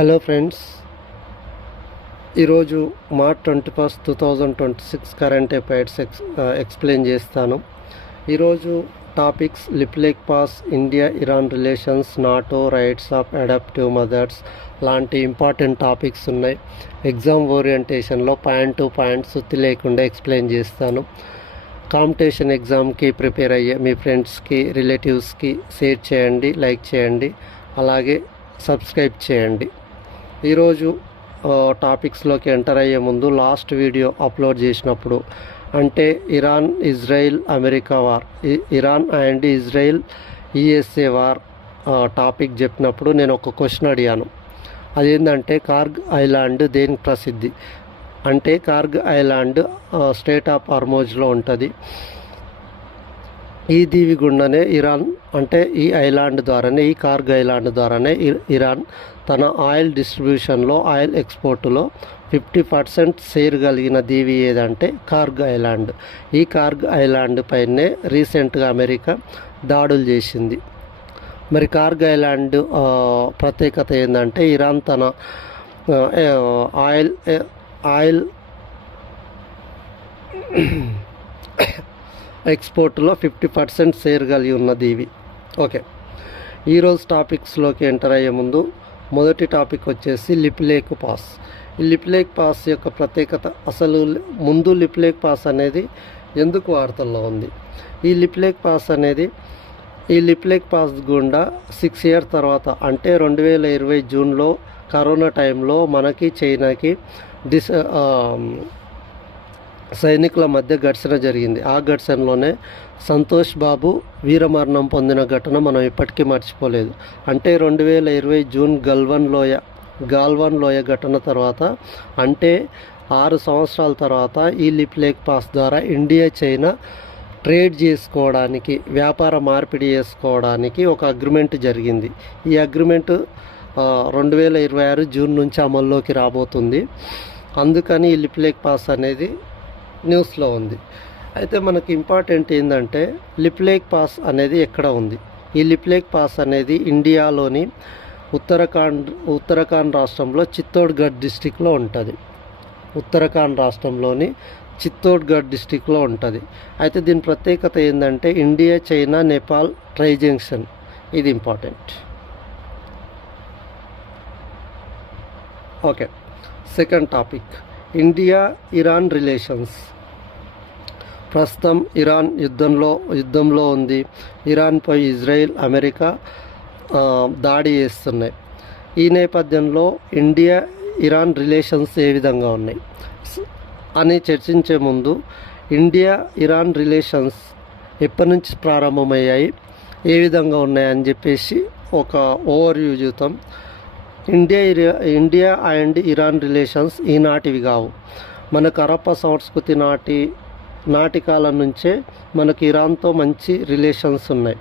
Hello friends, ఈరోజు March 21, 2026 current affairs explain చేస్తాను. ఈరోజు topics Lipulekh pass, India Iran relations, NATO, rights of adaptive mothers లాంటి important topics ఉన్నాయి. Exam ఓరియంటేషన్లో point to point సుత్తి లేకుండా ఎక్స్ప్లెయిన్ చేస్తాను. కాంపిటీషన్ ఎగ్జామ్కి ప్రిపేర్ అయ్యే మీ ఫ్రెండ్స్కి, రిలేటివ్స్కి షేర్ చేయండి, లైక్ చేయండి, అలాగే సబ్స్క్రైబ్ చేయండి. ఈరోజు టాపిక్స్లోకి ఎంటర్ అయ్యే ముందు లాస్ట్ వీడియో అప్లోడ్ చేసినప్పుడు, అంటే Iran Israel America war, Iran and Israel USA war topic చెప్పినప్పుడు నేను ఒక క్వశ్చన్ అడిగాను. అదేంటంటే కార్గ్ ఐలాండ్ దేనికి ప్రసిద్ధి అంటే, కార్గ్ ఐలాండ్ స్టేట్ ఆఫ్ హార్మోజ్లో ఉంటుంది. ఈ దీవి గుండానే ఇరాన్, అంటే ఈ ఐలాండ్ ద్వారానే, ఈ కార్గ్ ఐలాండ్ ద్వారానే ఇరాన్ తన ఆయిల్ డిస్ట్రిబ్యూషన్లో, ఆయిల్ ఎక్స్పోర్టులో 50% షేర్ కలిగిన దీవి ఏదంటే కార్గ్ ఐలాండ్. ఈ కార్గ్ ఐలాండ్ పైనే రీసెంట్గా అమెరికా దాడులు చేసింది. మరి కార్గ్ ఐలాండ్ ప్రత్యేకత ఏంటంటే, ఇరాన్ తన ఆయిల్ ఎక్స్పోర్ట్లో 50% షేర్ కలిగి ఉన్నది ఇవి. ఓకే, ఈరోజు టాపిక్స్లోకి ఎంటర్ అయ్యే ముందు మొదటి టాపిక్ వచ్చేసి లిప్లేక్ పాస్. ఈ లిప్లేక్ పాస్ యొక్క ప్రత్యేకత, అసలు ముందు లిప్లేక్ పాస్ అనేది ఎందుకు వార్తల్లో ఉంది? ఈ లిప్లేక్ పాస్ గుండా 6 years తర్వాత, అంటే 2020 జూన్లో కరోనా టైంలో మనకి చైనాకి సైనికుల మధ్య ఘర్షణ జరిగింది. ఆ ఘర్షణలోనే సంతోష్ బాబు వీరమరణం పొందిన ఘటన మనం ఇప్పటికీ మర్చిపోలేదు. అంటే 2020 జూన్ గాల్వన్ లోయ ఘటన తర్వాత, అంటే 6 సంవత్సరాల తర్వాత ఈ లిప్లేక్ పాస్ ద్వారా ఇండియా చైనా ట్రేడ్ చేసుకోవడానికి, వ్యాపార మార్పిడి చేసుకోవడానికి ఒక అగ్రిమెంట్ జరిగింది. ఈ అగ్రిమెంట్ 2026 జూన్ నుంచి అమల్లోకి రాబోతుంది. అందుకని ఈ లిప్లేక్ పాస్ అనేది న్యూస్లో ఉంది. అయితే మనకి ఇంపార్టెంట్ ఏంటంటే, లిప్లేక్ పాస్ అనేది ఎక్కడ ఉంది? ఈ లిప్లేక్ పాస్ అనేది ఇండియాలోని ఉత్తరాఖండ్ రాష్ట్రంలో చిత్తోడ్గఢ్ డిస్టిక్లో ఉంటుంది. అయితే దీని ప్రత్యేకత ఏంటంటే, India China Nepal tri junction. ఇది important. Okay, second topic India Iran relations. ప్రస్తుతం ఇరాన్ యుద్ధంలో ఉంది. ఇరాన్పై ఇజ్రాయిల్, అమెరికా దాడి చేస్తున్నాయి. ఈ నేపథ్యంలో ఇండియా ఇరాన్ రిలేషన్స్ ఏ విధంగా ఉన్నాయి అని చర్చించే ముందు, ఇండియా ఇరాన్ రిలేషన్స్ ఎప్పటి నుంచి ప్రారంభమయ్యాయి, ఏ విధంగా ఉన్నాయని చెప్పేసి ఒక ఓవర్వ్యూ చూద్దాం. ఇండియా అండ్ ఇరాన్ రిలేషన్స్ ఈనాటివి కావు. మనకు హరప్ప సంస్కృతి నాటి కాలం నుంచే మనకు ఇరాన్తో మంచి రిలేషన్స్ ఉన్నాయి.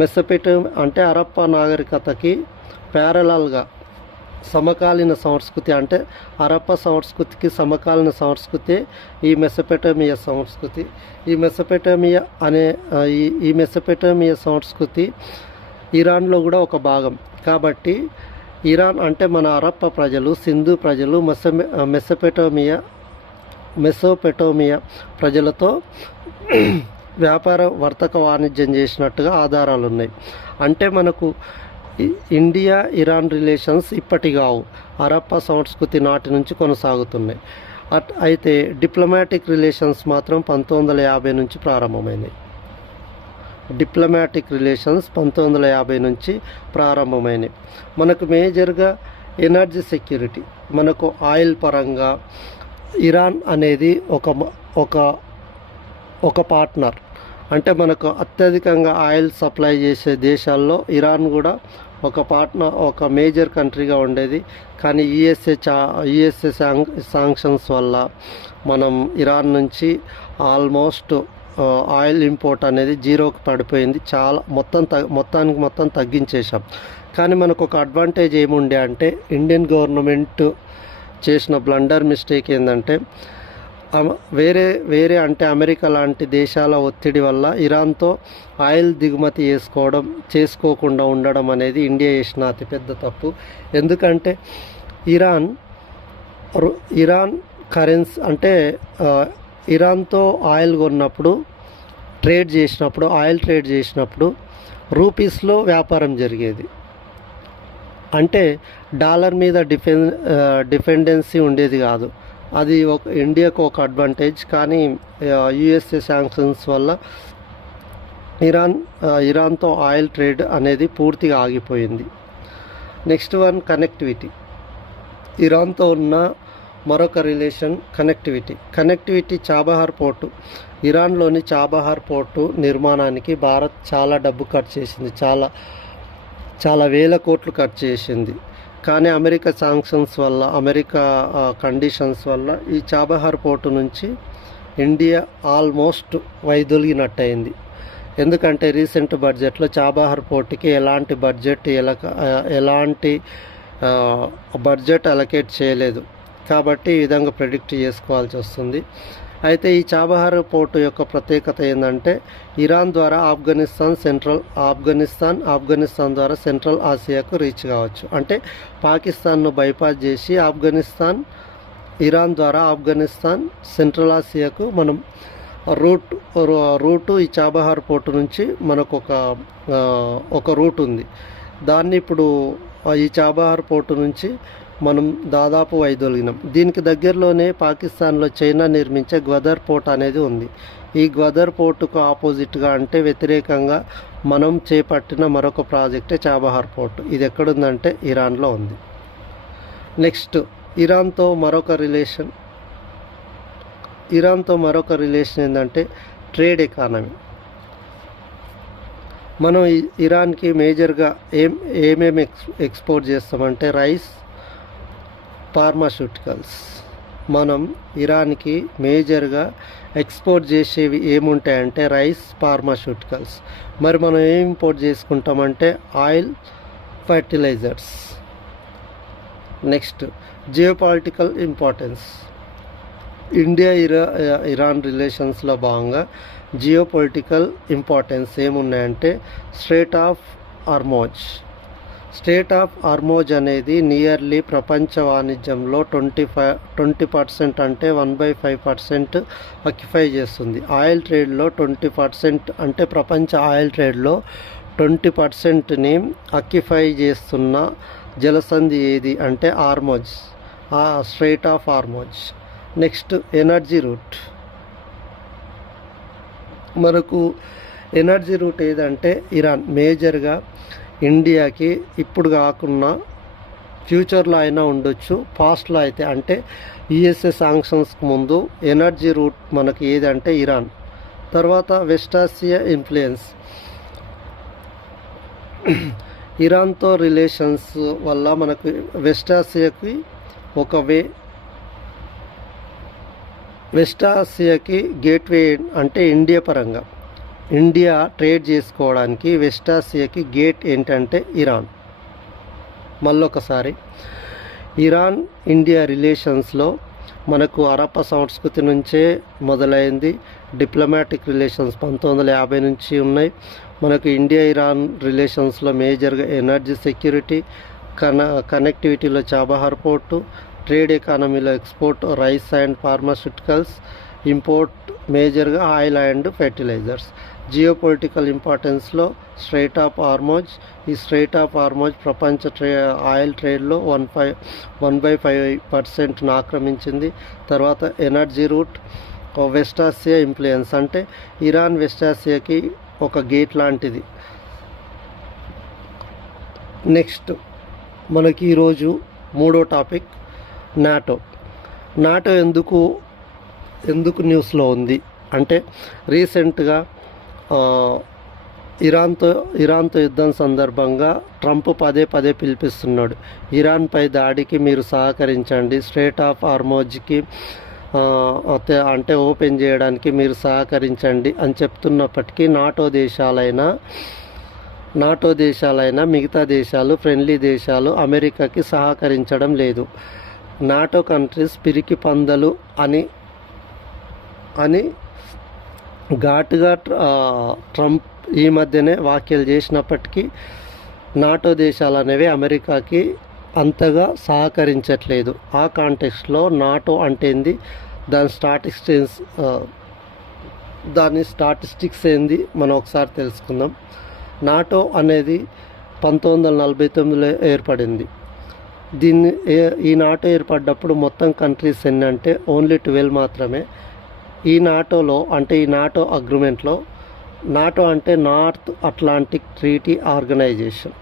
మెసోపొటేమియా అంటే హరప్ప నాగరికతకి ప్యారలల్గా సమకాలీన సంస్కృతి, అంటే హరప్ప సంస్కృతికి సమకాలీన సంస్కృతి ఈ మెసోపొటేమియా సంస్కృతి. ఈ మెసోపొటేమియా సంస్కృతి ఇరాన్లో కూడా ఒక భాగం. కాబట్టి ఇరాన్ అంటే మన హరప్ప ప్రజలు, సింధు ప్రజలు మెసోపొటేమియా ప్రజలతో వ్యాపార వర్తక వాణిజ్యం చేసినట్టుగా ఆధారాలు ఉన్నాయి. అంటే మనకు ఇండియా ఇరాన్ రిలేషన్స్ ఇప్పటి కావు, హరప్ప సంస్కృతి నాటి నుంచి కొనసాగుతున్నాయి. అయితే డిప్లొమాటిక్ రిలేషన్స్ మాత్రం 1950 నుంచి ప్రారంభమైనాయి. మనకు మేజర్గా ఎనర్జీ సెక్యూరిటీ, మనకు ఆయిల్ పరంగా ఇరాన్ అనేది ఒక పార్ట్నర్. అంటే మనకు అత్యధికంగా ఆయిల్ సప్లై చేసే దేశాల్లో ఇరాన్ కూడా ఒక మేజర్ కంట్రీగా ఉండేది. కానీ యుఎస్ఏ శాంక్షన్స్ వల్ల మనం ఇరాన్ నుంచి ఆల్మోస్ట్ ఆయిల్ ఇంపోర్ట్ అనేది జీరోకి పడిపోయింది. చాలా మొత్తం తగ్గించేశాం. కానీ మనకు ఒక అడ్వాంటేజ్ ఏముండే అంటే, ఇండియన్ గవర్నమెంట్ చేసిన బ్లండర్ మిస్టేక్ ఏంటంటే, వేరే వేరే అంటే అమెరికా లాంటి దేశాల ఒత్తిడి వల్ల ఇరాన్తో ఆయిల్ దిగుమతి చేసుకోకుండా ఉండడం అనేది ఇండియా చేసిన అతిపెద్ద తప్పు. ఎందుకంటే ఇరాన్ కరెన్సీ అంటే ఇరాన్తో ఆయిల్ కొన్నప్పుడు ఆయిల్ ట్రేడ్ చేసినప్పుడు రూపీస్లో వ్యాపారం జరిగేది. అంటే డాలర్ మీద డిపెండెన్సీ ఉండేది కాదు. అది ఇండియాకు ఒక అడ్వాంటేజ్. కానీ యుఎస్ఏ శాంక్షన్స్ వల్ల ఇరాన్తో ఆయిల్ ట్రేడ్ అనేది పూర్తిగా ఆగిపోయింది. Next one, connectivity. ఇరాన్తో ఉన్న మరొక రిలేషన్ కనెక్టివిటీ. చాబహార్ పోర్టు, ఇరాన్లోని చాబహార్ పోర్టు నిర్మాణానికి భారత్ చాలా డబ్బు ఖర్చు చేసింది, చాలా వేల కోట్లు ఖర్చు చేసింది. కానీ అమెరికా శాంక్షన్స్ వల్ల, అమెరికా కండిషన్స్ వల్ల ఈ చాబహార్ పోర్టు నుంచి ఇండియా ఆల్మోస్ట్ వైదొలిగినట్టయింది. ఎందుకంటే రీసెంట్ బడ్జెట్లో చాబహార్ పోర్టుకి ఎలాంటి బడ్జెట్ అలొకేట్ చేయలేదు. కాబట్టి ఈ విధంగా ప్రెడిక్ట్ చేసుకోవాల్సి వస్తుంది. అయితే ఈ చాబహార్ పోర్టు యొక్క ప్రత్యేకత ఏంటంటే ఇరాన్ ద్వారా ఆఫ్ఘనిస్తాన్ ద్వారా సెంట్రల్ ఆసియాకు రీచ్ కావచ్చు. అంటే పాకిస్తాన్ను బైపాస్ చేసి ఇరాన్ ద్వారా ఆఫ్ఘనిస్తాన్ సెంట్రల్ ఆసియాకు మనం రూటు ఈ చాబహార్ పోర్టు నుంచి మనకు ఒక రూట్ ఉంది. దాన్ని ఇప్పుడు ఈ చాబహార్ పోర్టు నుంచి మనం దాదాపు వైదొలిగినాం. దీనికి దగ్గరలోనే పాకిస్తాన్లో చైనా నిర్మించే గ్వదర్ పోర్ట్ అనేది ఉంది. ఈ గ్వదర్ పోర్టుకు ఆపోజిట్గా అంటే వ్యతిరేకంగా మనం చేపట్టిన మరొక ప్రాజెక్టే చాబహార్ పోర్టు. ఇది ఎక్కడుందంటే ఇరాన్లో ఉంది. నెక్స్ట్, ఇరాన్తో మరొక రిలేషన్ ఏంటంటే ట్రేడ్ ఎకానమీ. మనం ఇరాన్కి మేజర్గా ఏమేమి ఎక్స్పోర్ట్ చేస్తామంటే రైస్, ఫార్మాస్యూటికల్స్. మనం ఇరాన్కి మేజర్గా ఎక్స్పోర్ట్ చేసేవి ఏముంటాయంటే రైస్, ఫార్మాస్యూటికల్స్. మరి మనం ఏం ఇంపోర్ట్ చేసుకుంటామంటే oil, fertilisers. Next, geopolitical importance. India Iran రిలేషన్స్లో భాగంగా జియోపొలిటికల్ ఇంపార్టెన్స్ ఏమున్నాయంటే స్ట్రెయిట్ ఆఫ్ హార్మోజ్ అనేది నియర్లీ ప్రపంచ వాణిజ్యంలో 20% అంటే 1/5% ఆక్యుపై చేస్తుంది. ఆయిల్ ట్రేడ్లో 20% అంటే ప్రపంచ ఆయిల్ ట్రేడ్లో 20%ని ఆక్యుపై చేస్తున్న జలసంధి ఏది అంటే strait of Hormuz. Next, energy route. మనకు ఎనర్జీ రూట్ ఏదంటే ఇరాన్ మేజర్గా ఇండియాకి ఇప్పుడు కాకుండా ఫ్యూచర్లో అయినా ఉండొచ్చు, పాస్ట్లో అయితే అంటే యుఎస్ఏ శాంక్షన్స్కి ముందు ఎనర్జీ రూట్ మనకి ఏదంటే ఇరాన్. తర్వాత వెస్ట్ ఆసియా ఇన్ఫ్లుయెన్స్. ఇరాన్తో రిలేషన్స్ వల్ల మనకు వెస్ట్ ఆసియాకి గేట్వే అంటే ఇండియా ట్రేడ్ చేసుకోవడానికి వెస్ట్ ఆసియాకి గేట్ ఏంటంటే ఇరాన్. మళ్ళొకసారి, ఇరాన్ ఇండియా రిలేషన్స్లో మనకు హరప్పా సంస్కృతి నుంచే మొదలైంది. డిప్లొమాటిక్ రిలేషన్స్ 1950 నుంచి ఉన్నాయి. మనకు ఇండియా ఇరాన్ రిలేషన్స్లో మేజర్గా ఎనర్జీ సెక్యూరిటీ, కనెక్టివిటీలో చాబహార్ పోర్టు, ట్రేడ్ ఎకానమీలో export rice and pharmaceuticals, import మేజర్గా ఆయిల్ అండ్ ఫెర్టిలైజర్స్. జియోపొలిటికల్ ఇంపార్టెన్స్లో స్ట్రెయిట్ ఆఫ్ హార్మోజ్. ఈ స్ట్రెయిట్ ఆఫ్ హార్మోజ్ ప్రపంచ ఆయిల్ ట్రేడ్లో 1/5%ను ఆక్రమించింది. తర్వాత energy route, west Asia influence అంటే ఇరాన్ వెస్ట్ ఆసియాకి ఒక గేట్ లాంటిది. నెక్స్ట్, మనకి ఈరోజు మూడో టాపిక్ నాటో ఎందుకు న్యూస్లో ఉంది అంటే రీసెంట్గా ఇరాన్తో యుద్ధం సందర్భంగా ట్రంప్ పదే పిలిపిస్తున్నాడు, ఇరాన్పై దాడికి మీరు సహకరించండి, స్ట్రెయిట్ ఆఫ్ హార్మోజ్కి అంటే ఓపెన్ చేయడానికి మీరు సహకరించండి అని చెప్తున్నప్పటికీ నాటో దేశాలైనా మిగతా దేశాలు, ఫ్రెండ్లీ దేశాలు అమెరికాకి సహకరించడం లేదు. నాటో కంట్రీస్ పిరికి పందలు అని అని ఘాటుగా ట్రంప్ ఈ మధ్యనే వ్యాఖ్యలు చేసినప్పటికీ నాటో దేశాలు అనేవి అమెరికాకి అంతగా సహకరించట్లేదు. ఆ కాంటెక్స్ట్లో నాటో అంటే ఏంది, దాని స్టాటిస్టిక్స్ ఏంది మనం ఒకసారి తెలుసుకుందాం. నాటో అనేది 1949లో ఏర్పడింది. ఈ నాటో ఏర్పడ్డప్పుడు మొత్తం కంట్రీస్ ఎన్ని అంటే ఓన్లీ 12 మాత్రమే. ఈ నాటో అగ్రిమెంట్లో నాటో అంటే నార్త్ అట్లాంటిక్ ట్రీటీ ఆర్గనైజేషన్.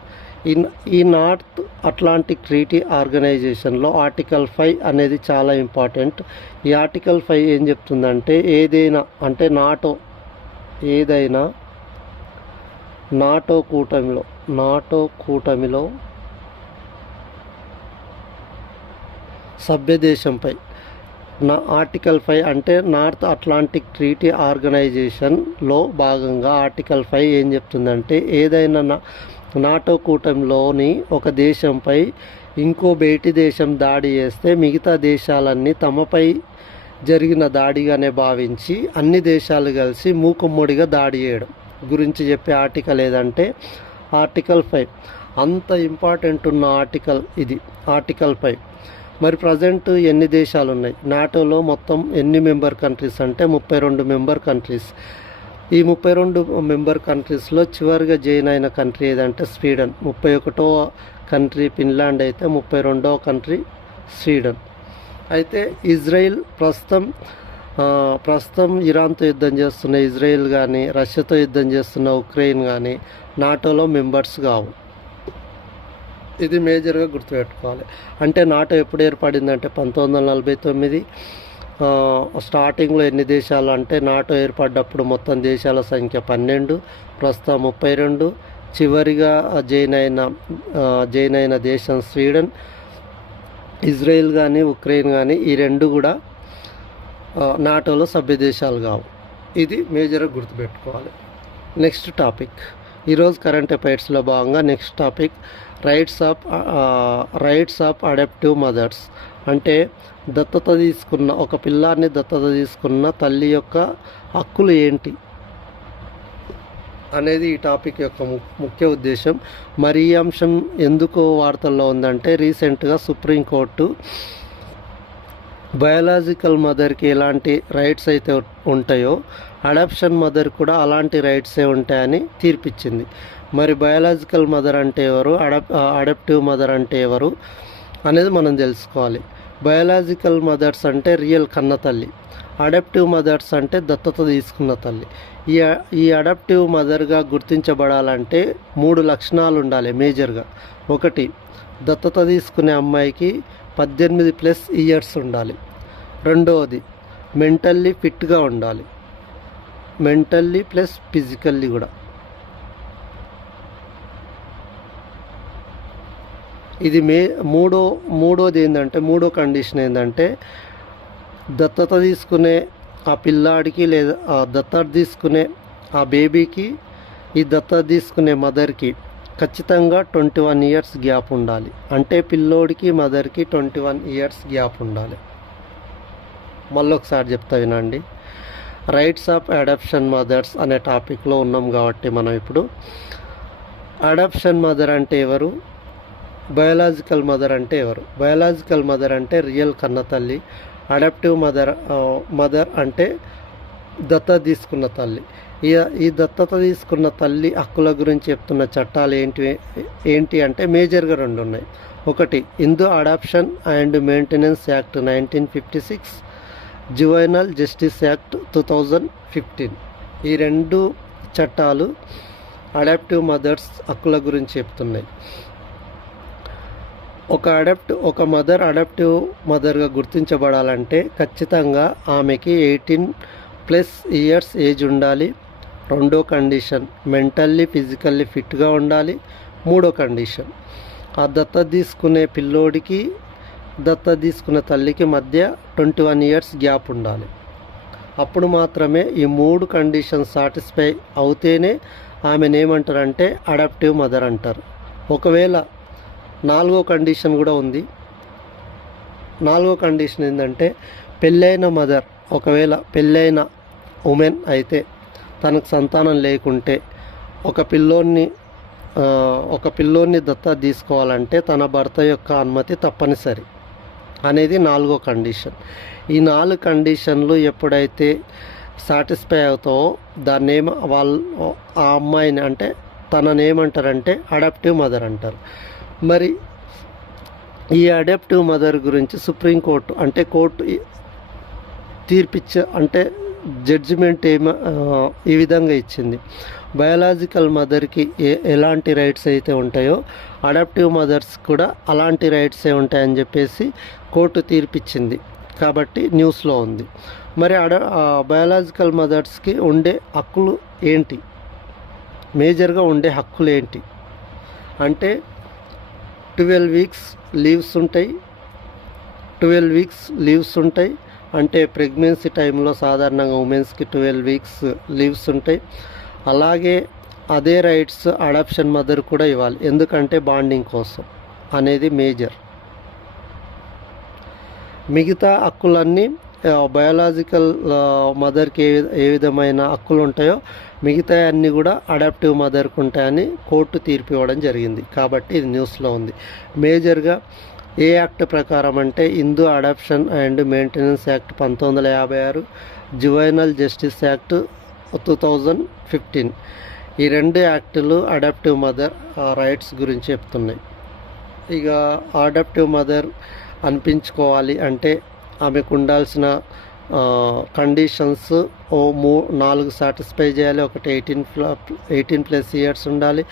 ఈ నార్త్ అట్లాంటిక్ ట్రీటీ ఆర్గనైజేషన్లో ఆర్టికల్ 5 అనేది చాలా ఇంపార్టెంట్. ఈ ఆర్టికల్ 5 ఏం చెప్తుందంటే నాటో కూటమిలో సభ్యదేశంపై ఆర్టికల్ 5 అంటే నార్త్ అట్లాంటిక్ ట్రీటీ ఆర్గనైజేషన్లో భాగంగా ఆర్టికల్ 5 ఏం చెప్తుందంటే ఏదైనా నాటో కూటమిలోని ఒక దేశంపై ఇంకో బయటి దేశం దాడి చేస్తే మిగతా దేశాలన్నీ తమపై జరిగిన దాడిగానే భావించి అన్ని దేశాలు కలిసి మూకుమ్మడిగా దాడి చేయడం గురించి చెప్పే ఆర్టికల్ ఏదంటే ఆర్టికల్ 5. అంత ఇంపార్టెంట్ ఉన్న ఆర్టికల్ ఇది, ఆర్టికల్ 5. మరి ప్రజెంట్ ఎన్ని దేశాలు ఉన్నాయి నాటోలో? మొత్తం ఎన్ని మెంబర్ కంట్రీస్ అంటే 32 మెంబర్ కంట్రీస్. ఈ 32 మెంబర్ కంట్రీస్లో చివరిగా జాయిన్ అయిన కంట్రీ ఏదంటే స్వీడన్. 31వ కంట్రీ ఫిన్లాండ్ అయితే 32వ కంట్రీ స్వీడన్. అయితే ఇజ్రాయిల్ ప్రస్తుతం ఇరాన్తో యుద్ధం చేస్తున్న ఇజ్రాయిల్ కానీ, రష్యాతో యుద్ధం చేస్తున్న ఉక్రెయిన్ కానీ నాటోలో మెంబర్స్ కావు. ఇది మేజర్గా గుర్తుపెట్టుకోవాలి. అంటే నాటో ఎప్పుడు ఏర్పడిందంటే 1949. స్టార్టింగ్లో ఎన్ని దేశాలు అంటే నాటో ఏర్పడ్డప్పుడు మొత్తం దేశాల సంఖ్య 12, ప్రస్తుతం 32. చివరిగా జాయిన్ అయిన దేశం స్వీడన్. ఇజ్రాయిల్ కానీ ఉక్రెయిన్ కానీ ఈ రెండు కూడా నాటోలో సభ్య దేశాలు కావు. ఇది మేజర్గా గుర్తుపెట్టుకోవాలి. నెక్స్ట్ టాపిక్, ఈరోజు కరెంట్ అఫైర్స్లో భాగంగా next topic rights of adaptive mothers. అంటే ఒక పిల్లాన్ని దత్తత తీసుకున్న తల్లి యొక్క హక్కులు ఏంటి అనేది ఈ టాపిక్ యొక్క ముఖ్య ఉద్దేశం. మరి ఈ అంశం ఎందుకు వార్తల్లో ఉందంటే రీసెంట్గా సుప్రీంకోర్టు బయాలజికల్ మదర్కి ఎలాంటి రైట్స్ అయితే ఉంటాయో అడాప్షన్ మదర్ కూడా అలాంటి రైట్సే ఉంటాయని తీర్పిచ్చింది. మరి బయాలజికల్ మదర్ అంటే ఎవరు, అడాప్టివ్ మదర్ అంటే ఎవరు అనేది మనం తెలుసుకోవాలి. బయాలజికల్ మదర్స్ అంటే రియల్ కన్న తల్లి, అడాప్టివ్ మదర్స్ అంటే దత్తత తీసుకున్న తల్లి. ఈ అడాప్టివ్ మదర్గా గుర్తించబడాలంటే 3 లక్షణాలు ఉండాలి మేజర్గా. ఒకటి, దత్తత తీసుకునే అమ్మాయికి 18+ ఇయర్స్ ఉండాలి. రెండవది, మెంటల్లీ ఫిట్గా ఉండాలి, మెంటల్లీ ప్లస్ ఫిజికల్లీ కూడా. ఇది మూడోది ఏంటంటే మూడో కండిషన్ ఏంటంటే దత్తత తీసుకునే ఆ పిల్లాడికి లేదా దత్తత తీసుకునే ఆ బేబీకి ఈ దత్తత తీసుకునే మదర్కి ఖచ్చితంగా 21 ఇయర్స్ గ్యాప్ ఉండాలి. అంటే పిల్లోడికి మదర్కి 21 ఇయర్స్ గ్యాప్ ఉండాలి. మళ్ళొకసారి చెప్తా వినండి. రైట్స్ ఆఫ్ అడాప్షన్ మదర్స్ అనే టాపిక్లో ఉన్నాం కాబట్టి మనం ఇప్పుడు అడాప్షన్ మదర్ అంటే ఎవరు, బయాలజికల్ మదర్ అంటే ఎవరు. బయాలజికల్ మదర్ అంటే రియల్ కన్న తల్లి, అడాప్టివ్ మదర్ అంటే దత్తత తీసుకున్న తల్లి. ఈ దత్తత తీసుకున్న తల్లి హక్కుల గురించి చెప్తున్న చట్టాలు ఏంటి అంటే మేజర్గా 2 ఉన్నాయి. ఒకటి, Hindu Adoption and Maintenance Act 1956, Juvenile Justice Act 2015. ఈ 2 చట్టాలు అడాప్టివ్ మదర్స్ హక్కుల గురించి చెప్తున్నాయి. ఒక మదర్ అడాప్టివ్ మదర్గా గుర్తించబడాలంటే ఖచ్చితంగా ఆమెకి 18+ ఇయర్స్ ఏజ్ ఉండాలి. రెండో కండిషన్, మెంటల్లీ ఫిజికల్లీ ఫిట్గా ఉండాలి. మూడో కండిషన్, ఆ దత్తత తీసుకునే పిల్లోడికి దత్తత తీసుకున్న తల్లికి మధ్య 21 ఇయర్స్ గ్యాప్ ఉండాలి. అప్పుడు మాత్రమే ఈ 3 కండిషన్స్ సాటిస్ఫై అవుతేనే ఆమెను ఏమంటారంటే అడాప్టివ్ మదర్ అంటారు. ఒకవేళ 4వ కండిషన్ కూడా ఉంది. 4వ కండిషన్ ఏంటంటే పెళ్ళైన మదర్ ఒకవేళ పెళ్ళైన ఉమెన్ అయితే తనకు సంతానం లేకుంటే ఒక పిల్లోన్ని దత్తత తీసుకోవాలంటే తన భర్త యొక్క అనుమతి తప్పనిసరి అనేది 4వ కండిషన్. ఈ 4 కండిషన్లు ఎప్పుడైతే సాటిస్ఫై అవుతావో దాన్ని ఆ అమ్మాయిని అంటే తనని ఏమంటారంటే అడాప్టివ్ మదర్ అంటారు. మరి ఈ అడాప్టివ్ మదర్ గురించి సుప్రీంకోర్టు అంటే కోర్టు జడ్జిమెంట్ ఈ విధంగా ఇచ్చింది. బయాలజికల్ మదర్కి ఎలాంటి రైట్స్ అయితే ఉంటాయో అడాప్టివ్ మదర్స్ కూడా అలాంటి రైట్సే ఉంటాయని చెప్పేసి కోర్టు తీర్పిచ్చింది. కాబట్టి న్యూస్లో ఉంది. మరి బయాలజికల్ మదర్స్కి ఉండే హక్కులు ఏంటి, మేజర్గా ఉండే హక్కులు ఏంటి అంటే 12 వీక్స్ లీవ్స్ ఉంటాయి. అంటే ప్రెగ్నెన్సీ టైంలో సాధారణంగా ఉమెన్స్కి 12 వీక్స్ లీవ్స్ ఉంటాయి. అలాగే అదే రైట్స్ అడాప్షన్ మదర్ కూడా ఇవ్వాలి, ఎందుకంటే బాండింగ్ కోసం అనేది మేజర్. మిగతా హక్కులన్నీ బయాలజికల్ మదర్కి ఏ విధమైన హక్కులు ఉంటాయో మిగతా అన్నీ కూడా అడాప్టివ్ మదర్కి ఉంటాయని కోర్టు తీర్పు ఇవ్వడం జరిగింది. కాబట్టి ఇది న్యూస్లో ఉంది. మేజర్గా ఏ యాక్ట్ ప్రకారం అంటే Hindu Adoption and Maintenance Act 1956, Juvenile Justice Act 2015. ఈ 2 యాక్టులు అడాప్టివ్ మదర్ రైట్స్ గురించి చెప్తున్నాయి. ఇక అడాప్టివ్ మదర్ అనిపించుకోవాలి అంటే ఆమెకు ఉండాల్సిన కండిషన్స్ 4 సాటిస్ఫై చేయాలి. ఒకటి 18+ ఇయర్స్ ఉండాలి,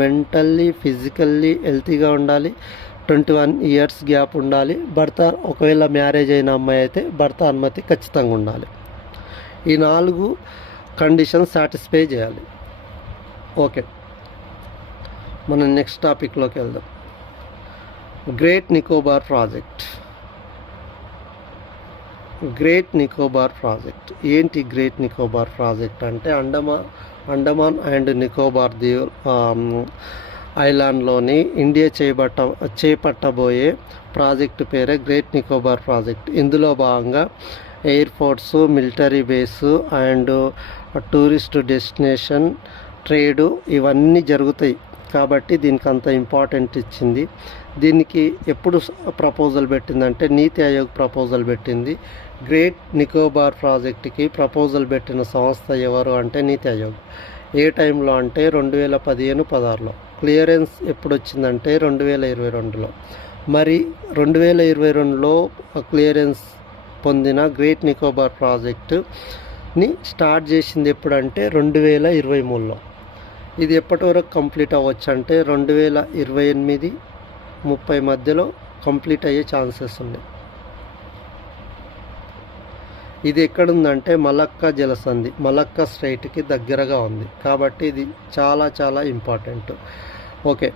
మెంటల్లీ ఫిజికల్లీ హెల్తీగా ఉండాలి, 21 ఇయర్స్ గ్యాప్ ఉండాలి. ఒకవేళ మ్యారేజ్ అయిన అమ్మాయి అయితే భర్త అనుమతి ఖచ్చితంగా ఉండాలి. ఈ 4 కండిషన్స్ సాటిస్ఫై చేయాలి. ఓకే, మనం నెక్స్ట్ టాపిక్లోకి వెళ్దాం. గ్రేట్ నికోబార్ ప్రాజెక్ట్ ఏంటి? గ్రేట్ నికోబార్ ప్రాజెక్ట్ అంటే అండమాన్ అండ్ నికోబార్ ఐలాండ్లోని ఇండియా చేపట్టబోయే ప్రాజెక్టు పేరే గ్రేట్ నికోబార్ ప్రాజెక్ట్. ఇందులో భాగంగా air force, military base and tourist destination, trade ఇవన్నీ జరుగుతాయి. కాబట్టి దీనికి అంత ఇంపార్టెంట్ ఇచ్చింది. దీనికి ఎప్పుడు ప్రపోజల్ పెట్టిందంటే నీతి ఆయోగ్ ప్రపోజల్ పెట్టింది. గ్రేట్ నికోబార్ ప్రాజెక్టుకి ప్రపోజల్ పెట్టిన సంస్థ ఎవరు అంటే నీతి ఆయోగ్. ఏ టైంలో అంటే 2015-16లో. క్లియరెన్స్ ఎప్పుడు వచ్చిందంటే 2022లో. మరి 2022లో క్లియరెన్స్ పొందిన గ్రేట్ నికోబార్ ప్రాజెక్టుని స్టార్ట్ చేసింది ఎప్పుడంటే 2023లో. ఇది ఎప్పటి వరకు కంప్లీట్ అవ్వచ్చు అంటే 2028-30 మధ్యలో కంప్లీట్ అయ్యే ఛాన్సెస్ ఉన్నాయి. ఇది ఎక్కడుందంటే మలక్కా జలసంధి, మలక్కా స్ట్రైట్కి దగ్గరగా ఉంది. కాబట్టి ఇది చాలా చాలా ఇంపార్టెంట్. ఓకే,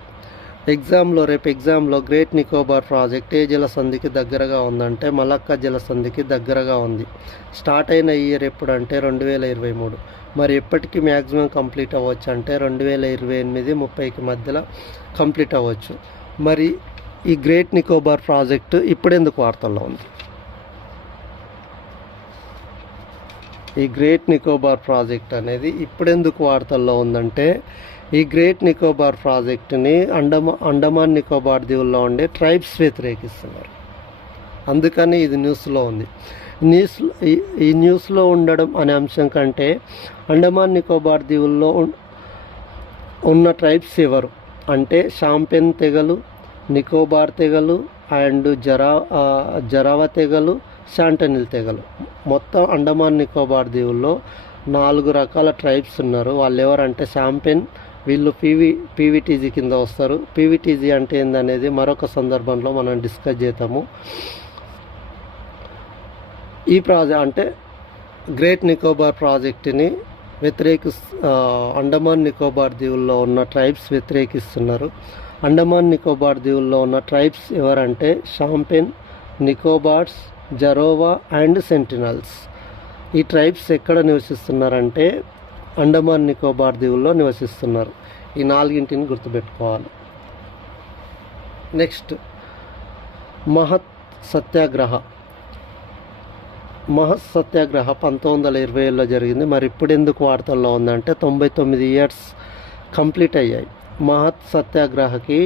రేపు ఎగ్జామ్లో గ్రేట్ నికోబార్ ప్రాజెక్ట్ ఏ జలసంధికి దగ్గరగా ఉందంటే మలక్కా జలసంధికి దగ్గరగా ఉంది. స్టార్ట్ అయిన ఇయర్ ఎప్పుడంటే 2023. మరి ఎప్పటికీ మ్యాక్సిమం కంప్లీట్ అవ్వచ్చు అంటే 2028-30కి మధ్యలో కంప్లీట్ అవ్వచ్చు. మరి ఈ గ్రేట్ నికోబార్ ప్రాజెక్టు ఇప్పుడెందుకు వార్తల్లో ఉంది? ఈ గ్రేట్ నికోబార్ ప్రాజెక్ట్ అనేది ఇప్పుడెందుకు వార్తల్లో ఉందంటే ఈ గ్రేట్ నికోబార్ ప్రాజెక్టుని అండమాన్ నికోబార్ దీవుల్లో ఉండే ట్రైబ్స్ వ్యతిరేకిస్తున్నారు. అందుకని ఇది న్యూస్లో ఉంది. ఈ న్యూస్లో ఉండడం అనే అంశం కంటే అండమాన్ నికోబార్ దీవుల్లో ఉన్న ట్రైబ్స్ ఎవరు అంటే షాంపెన్ తెగలు, నికోబార్ తెగలు అండ్ జరావ తెగలు, శాంటనిల్ తెగలు. మొత్తం అండమాన్ నికోబార్ దీవుల్లో 4 రకాల ట్రైబ్స్ ఉన్నారు. వాళ్ళు ఎవరంటే షాంపెన్, వీళ్ళు పీవీటీజీ కింద వస్తారు. పీవీటీజీ అంటే ఏందనేది మరొక సందర్భంలో మనం డిస్కస్ చేద్దాము. ఈ ప్రాజెక్ట్ అంటే గ్రేట్ నికోబార్ ప్రాజెక్టుని అండమాన్ నికోబార్ దీవుల్లో ఉన్న ట్రైబ్స్ వ్యతిరేకిస్తున్నారు. అండమాన్ నికోబార్ దీవుల్లో ఉన్న ట్రైబ్స్ ఎవరంటే షాంపెన్, నికోబార్స్, జరోవా అండ్ సెంటినల్స్. ఈ ట్రైబ్స్ ఎక్కడ నివసిస్తున్నారంటే అండమాన్ నికోబార్ దీవుల్లో నివసిస్తున్నారు. ఈ 4ని గుర్తుపెట్టుకోవాలి. నెక్స్ట్, మహత్ సత్యాగ్రహ. మహత్ సత్యాగ్రహ 1920లో జరిగింది. మరి ఇప్పుడు ఎందుకు వార్తల్లో ఉందంటే 99 ఇయర్స్ కంప్లీట్ అయ్యాయి. మహత్ సత్యాగ్రహకి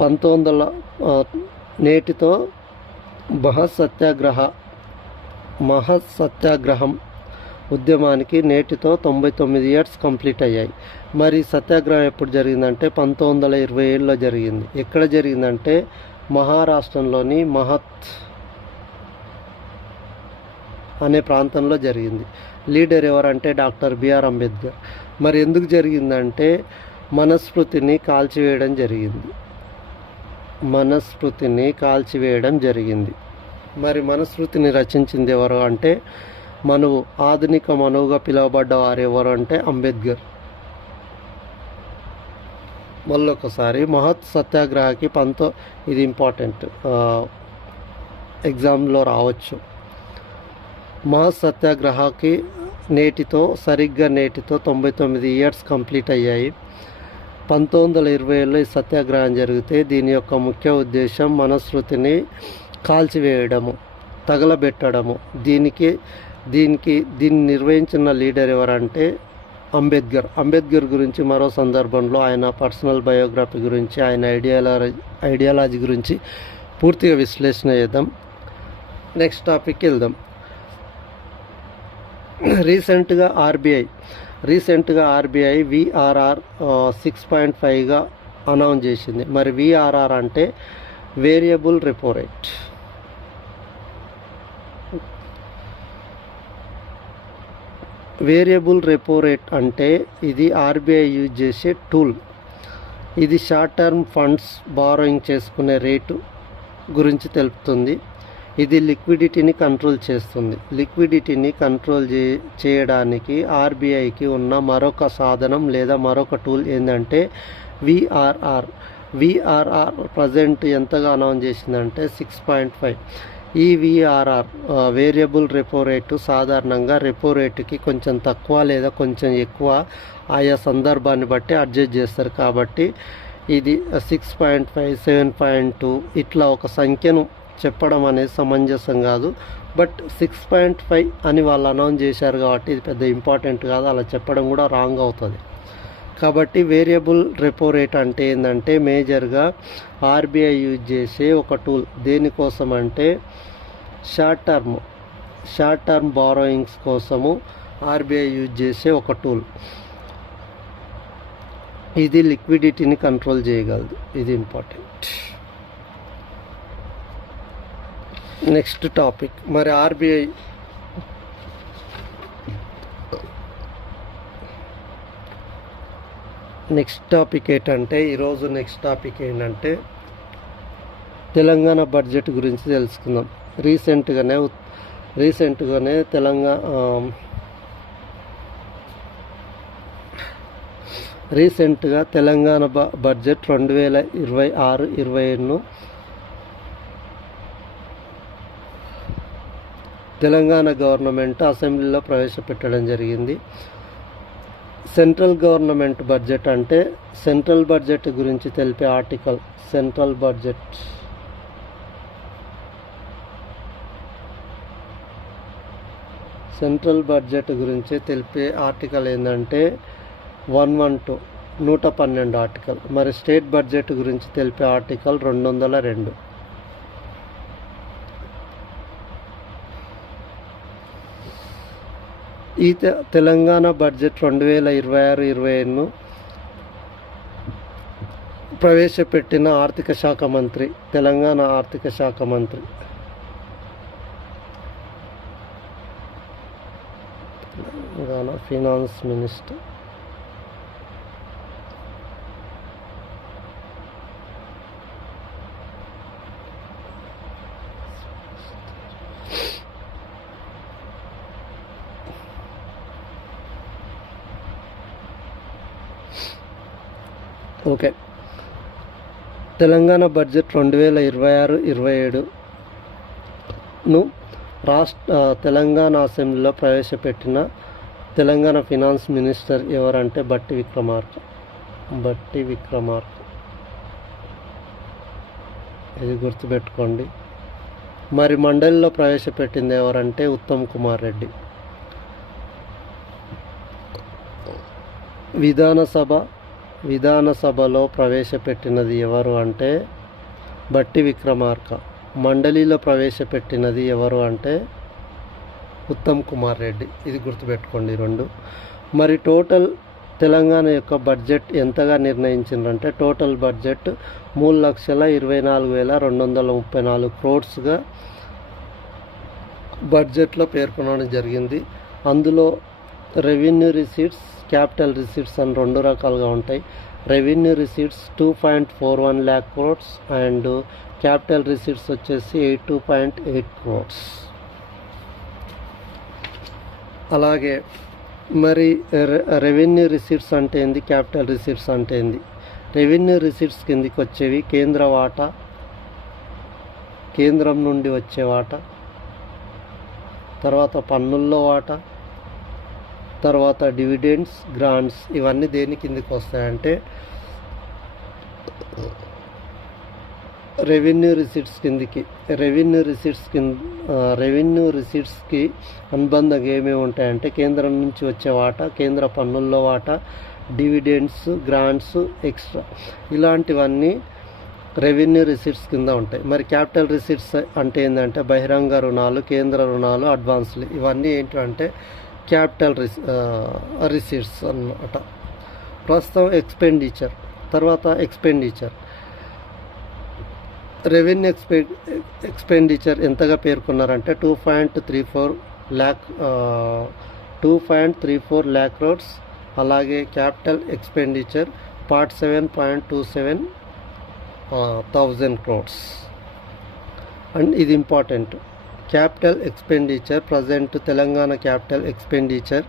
1900 నేటితో మహత్ సత్యాగ్రహం ఉద్యమానికి నేటితో 99 ఇయర్స్ కంప్లీట్ అయ్యాయి. మరి సత్యాగ్రహం ఎప్పుడు జరిగిందంటే 1927లో జరిగింది. ఎక్కడ జరిగిందంటే మహారాష్ట్రంలోని మహత్ అనే ప్రాంతంలో జరిగింది. లీడర్ ఎవరంటే డాక్టర్ బిఆర్ అంబేద్కర్. మరి ఎందుకు జరిగిందంటే మనుస్మృతిని కాల్చివేయడం జరిగింది. మరి మనుస్మృతిని రచించింది ఎవరు అంటే ఆధునిక మనువుగా పిలువబడ్డ వారు ఎవరు అంటే అంబేద్కర్. మళ్ళొకసారి మహత్ సత్యాగ్రహకి ఇది ఇంపార్టెంట్, ఎగ్జామ్లో రావచ్చు. మహత్ సత్యాగ్రహకి నేటితో 99 ఇయర్స్ కంప్లీట్ అయ్యాయి. 1920లో ఈ సత్యాగ్రహం జరిగితే దీని యొక్క ముఖ్య ఉద్దేశం మనుస్మృతిని కాల్చివేయడము, తగలబెట్టడము. దీన్ని నిర్వహించిన లీడర్ ఎవరంటే అంబేద్కర్ గురించి మరో సందర్భంలో ఆయన పర్సనల్ బయోగ్రఫీ గురించి, ఆయన ఐడియాలజీ గురించి పూర్తిగా విశ్లేషణ చేద్దాం. నెక్స్ట్ టాపిక్కి వెళ్దాం. రీసెంట్గా ఆర్బీఐ విఆర్ఆర్ 6.5గా అనౌన్స్ చేసింది. మరి విఆర్ఆర్ అంటే variable repo rate. Variable repo rate అంటే ఇది ఆర్బీఐ యూజ్ చేసే టూల్. ఇది షార్ట్ టర్మ్ ఫండ్స్ బారోయింగ్ చేసుకునే రేటు గురించి తెలుపుతుంది. ఇది లిక్విడిటీని కంట్రోల్ చేస్తుంది. లిక్విడిటీని కంట్రోల్ చేయడానికి ఆర్బీఐకి ఉన్న మరొక సాధనం లేదా మరొక టూల్ ఏంటంటే విఆర్ఆర్. ప్రజెంట్ ఎంతగా అనౌన్స్ చేసిందంటే 6.5. ఈ విఆర్ఆర్ వేరియబుల్ రెపో రేటు సాధారణంగా రెపో రేటుకి కొంచెం తక్కువ లేదా కొంచెం ఎక్కువ ఆయా సందర్భాన్ని బట్టి అడ్జస్ట్ చేస్తారు. కాబట్టి ఇది 6.5, 7.2 ఇట్లా ఒక సంఖ్యను చెప్పడం అనేది సమంజసం కాదు. బట్ 6.5 అని వాళ్ళు అనౌన్స్ చేశారు కాబట్టి ఇది పెద్ద ఇంపార్టెంట్ కాదు, అలా చెప్పడం కూడా రాంగ్ అవుతుంది. కాబట్టి వేరియబుల్ రెపో రేట్ అంటే ఏంటంటే మేజర్గా ఆర్బీఐ యూజ్ చేసే ఒక టూల్. దేనికోసం అంటే షార్ట్ టర్మ్ బారోయింగ్స్ కోసము ఆర్బీఐ యూజ్ చేసే ఒక టూల్. ఇది లిక్విడిటీని కంట్రోల్ చేయగలదు. ఇది ఇంపార్టెంట్. Next topic. మరి ఆర్బీఐ నెక్స్ట్ టాపిక్ ఏంటంటే తెలంగాణ బడ్జెట్ గురించి తెలుసుకుందాం. రీసెంట్గానే తెలంగాణ బడ్జెట్ 2026-27ను తెలంగాణ గవర్నమెంట్ అసెంబ్లీలో ప్రవేశపెట్టడం జరిగింది. సెంట్రల్ గవర్నమెంట్ బడ్జెట్ అంటే సెంట్రల్ బడ్జెట్ గురించి తెలిపే ఆర్టికల్. సెంట్రల్ బడ్జెట్ గురించి తెలిపే ఆర్టికల్ ఏంటంటే 112 ఆర్టికల్. మరి స్టేట్ బడ్జెట్ గురించి తెలిపే ఆర్టికల్ 202. ఈ తెలంగాణ బడ్జెట్ 2026-27ను ప్రవేశపెట్టిన తెలంగాణ ఆర్థిక శాఖ మంత్రి Telangana finance minister okay. Telangana budget 2026-27ను తెలంగాణ అసెంబ్లీలో ప్రవేశపెట్టిన తెలంగాణ ఫినాన్స్ మినిస్టర్ ఎవరంటే బట్టి విక్రమార్క. ఇది గుర్తుపెట్టుకోండి. మరి మండలిలో ప్రవేశపెట్టింది ఎవరంటే ఉత్తమ్ కుమార్ రెడ్డి. విధానసభలో ప్రవేశపెట్టినది ఎవరు అంటే బట్టి విక్రమార్క. మండలిలో ప్రవేశపెట్టినది ఎవరు అంటే ఉత్తమ్ కుమార్ రెడ్డి. ఇది గుర్తుపెట్టుకోండి రెండు. మరి టోటల్ తెలంగాణ యొక్క బడ్జెట్ ఎంతగా నిర్ణయించిందంటే టోటల్ బడ్జెట్ 3,24,234 crores బడ్జెట్లో పేర్కొనడం జరిగింది. అందులో రెవెన్యూ రిసీట్స్, క్యాపిటల్ రిసీట్స్ అని రెండు రకాలుగా ఉంటాయి. Revenue receipts 2.41 lakh crores and capital receipts వచ్చేసి 82.8 crores. అలాగే మరి రెవెన్యూ రిసీట్స్ అంటే ఏంది, క్యాపిటల్ రిసీట్స్ అంటే ఏంది? రెవెన్యూ రిసీట్స్ కిందికి వచ్చేవి కేంద్ర వాటా, కేంద్రం నుండి వచ్చే వాటా, తర్వాత పన్నుల్లో వాటా, తర్వాత డివిడెండ్స్, గ్రాంట్స్. ఇవన్నీ దేని కిందికి వస్తాయంటే రెవెన్యూ రిసీట్స్ కిందికి. రెవెన్యూ రిసీట్స్కి అనుబంధంగా ఏమేమి ఉంటాయంటే కేంద్రం నుంచి వచ్చే వాటా, కేంద్ర పన్నుల్లో వాటా, డివిడెండ్స్, గ్రాంట్స్, ఎక్స్ట్రా, ఇలాంటివన్నీ రెవెన్యూ రిసీట్స్ కింద ఉంటాయి. మరి క్యాపిటల్ రిసీట్స్ అంటే ఏంటంటే బహిరంగ రుణాలు, కేంద్ర రుణాలు, అడ్వాన్స్లు, ఇవన్నీ ఏంటంటే క్యాపిటల్ రిసీట్స్ అన్నమాట. ప్రస్తుతం ఎక్స్పెండిచర్ రెవెన్యూ ఎక్స్పెండిచర్ ఎంతగా పేర్కొన్నారంటే 2.34 lakh crores. అలాగే capital expenditure 47.27 thousand crores. And ఇది important. Capital expenditure present Telangana capital expenditure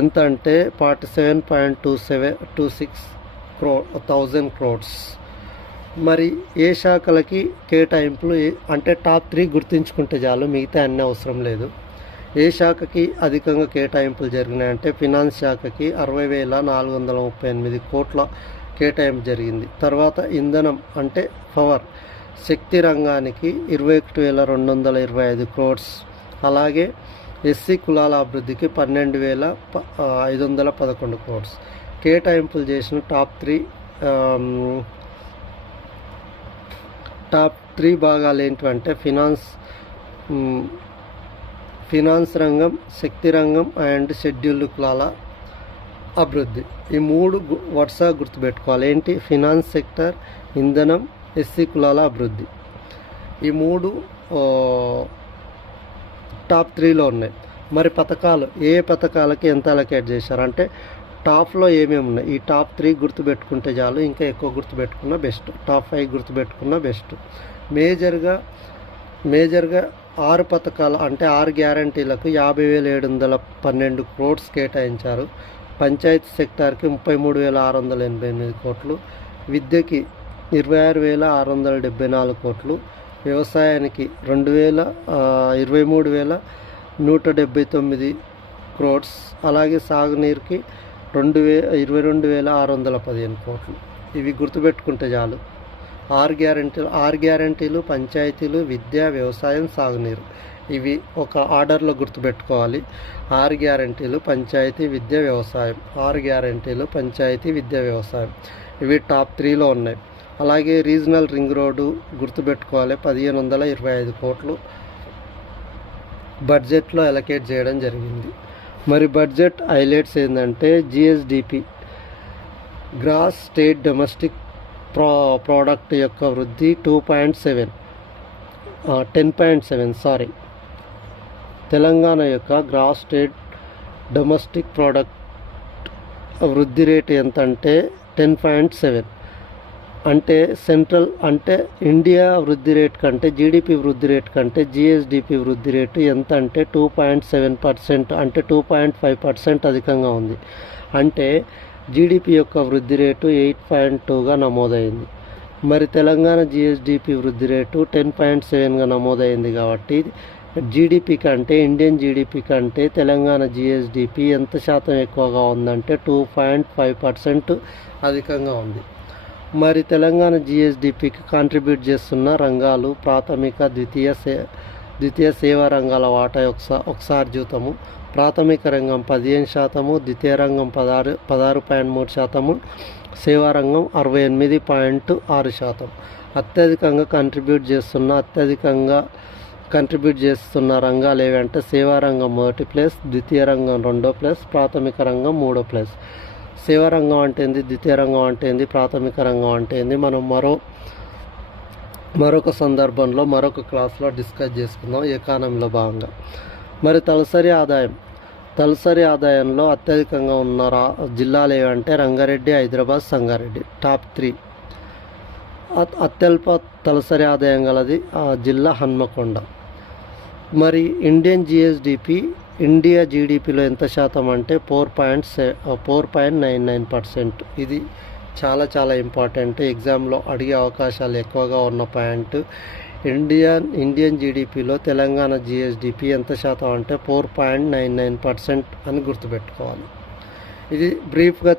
ఎంత అంటే 47.26 thousand crores. మరి ఏ శాఖలకి కేటాయింపులు అంటే టాప్ 3 గుర్తుంచుకుంటే చాలు, మిగతా అన్నీ అవసరం లేదు. ఏ శాఖకి అధికంగా కేటాయింపులు జరిగినాయంటే ఫినాన్స్ శాఖకి 60,438 కోట్ల కేటాయింపు జరిగింది. తర్వాత ఇంధనం అంటే పవర్, శక్తి రంగానికి 21,225 crores. అలాగే ఎస్సీ కులాల అభివృద్ధికి 12,511 crores. కేటాయింపులు చేసిన టాప్ 3 భాగాలు ఏంటంటే ఫినాన్స్ రంగం, శక్తి రంగం అండ్ షెడ్యూల్డ్ కులాల అభివృద్ధి. ఈ 3 వరుసగా గుర్తుపెట్టుకోవాలి. ఏంటి? ఫినాన్స్ సెక్టర్, ఇంధనం, ఎస్సీ కులాల అభివృద్ధి. ఈ 3 టాప్ 3లో ఉన్నాయి. మరి పథకాలు, ఏ పథకాలకి ఎంత అలొకేట్ చేశారంటే టాప్లో ఏమేమి ఉన్నాయి, ఈ టాప్ 3 గుర్తుపెట్టుకుంటే చాలు, ఇంకా ఎక్కువ గుర్తుపెట్టుకున్న బెస్ట్. టాప్ 5 గుర్తుపెట్టుకున్న బెస్ట్. మేజర్గా 6 పథకాలు అంటే 6 గ్యారంటీలకు 50,712 crores కేటాయించారు. పంచాయతీ సెక్టార్కి 33,688 కోట్లు, విద్యకి 26,674 కోట్లు, వ్యవసాయానికి 23,179 crores, అలాగే సాగునీరుకి 22,615 కోట్లు. ఇవి గుర్తుపెట్టుకుంటే చాలు. 6 గ్యారంటీలు పంచాయతీలు, విద్య, వ్యవసాయం, సాగునీరు. ఇవి ఒక ఆర్డర్లో గుర్తుపెట్టుకోవాలి. 6 గ్యారంటీలు పంచాయతీ, విద్య, వ్యవసాయం. 6 గ్యారంటీలు పంచాయతీ, విద్య, వ్యవసాయం. ఇవి టాప్ 3లో ఉన్నాయి. అలాగే రీజనల్ రింగ్ రోడ్డు గుర్తుపెట్టుకోవాలి. 1,525 కోట్లు బడ్జెట్లో అలొకేట్ చేయడం జరిగింది. మరి బడ్జెట్ హైలైట్స్ ఏంటంటే GSDP, gross state domestic product యొక్క వృద్ధి 10.7 తెలంగాణ యొక్క గ్రాస్ స్టేట్ డొమెస్టిక్ ప్రోడక్ట్ వృద్ధి రేటు ఎంత అంటే 10.7. అంటే సెంట్రల్ అంటే ఇండియా వృద్ధి రేట్ కంటే, జీడిపి వృద్ధి రేట్ కంటే జిఎస్డిపి వృద్ధి రేటు ఎంత అంటే 2.7%, అంటే 2.5% అధికంగా ఉంది. అంటే జీడిపి యొక్క వృద్ధి రేటు 8.2గా నమోదైంది. మరి తెలంగాణ జిఎస్డిపి వృద్ధి రేటు 10.7గా నమోదైంది. కాబట్టి జీడిపి కంటే, ఇండియన్ జీడిపి కంటే తెలంగాణ జిఎస్డిపి ఎంత శాతం ఎక్కువగా ఉందంటే 2.5% అధికంగా ఉంది. మరి తెలంగాణ జిఎస్డిపికి కాంట్రిబ్యూట్ చేస్తున్న రంగాలు ప్రాథమిక ద్వితీయ సేవా రంగాల వాటా ఒకసారి చూద్దాము. ప్రాథమిక రంగం 15%, ద్వితీయ రంగం 16.3%, సేవా రంగం 68.6%. అత్యధికంగా కంట్రిబ్యూట్ చేస్తున్న రంగాలు ఏవంటే సేవా రంగం 1వ ప్లేస్, ద్వితీయ రంగం 2వ ప్లేస్, ప్రాథమిక రంగం 3వ ప్లేస్. సేవా రంగం అంటే ఏంది, ద్వితీయ రంగం అంటే ఏంది, ప్రాథమిక రంగం అంటే ఏంది మనం మరొక సందర్భంలో మరొక క్లాస్లో డిస్కస్ చేసుకుందాం ఎకానమీలో భాగంగా. మరి తలసరి ఆదాయంలో అత్యధికంగా ఉన్న జిల్లాలు ఏవంటే రంగారెడ్డి, హైదరాబాద్, సంగారెడ్డి టాప్ 3. అత్యల్ప తలసరి ఆదాయం గలది జిల్లా హన్మకొండ. మరి ఇండియా జీడిపిలో ఎంత శాతం అంటే 4.99%. ఇది చాలా చాలా ఇంపార్టెంట్, ఎగ్జామ్లో అడిగే అవకాశాలు ఎక్కువగా ఉన్న పాయింట్. ఇండియన్ జీడిపిలో తెలంగాణ జిఎస్డిపి ఎంత శాతం అంటే 4.99% అని గుర్తుపెట్టుకోవాలి. ఇది బ్రీఫ్గా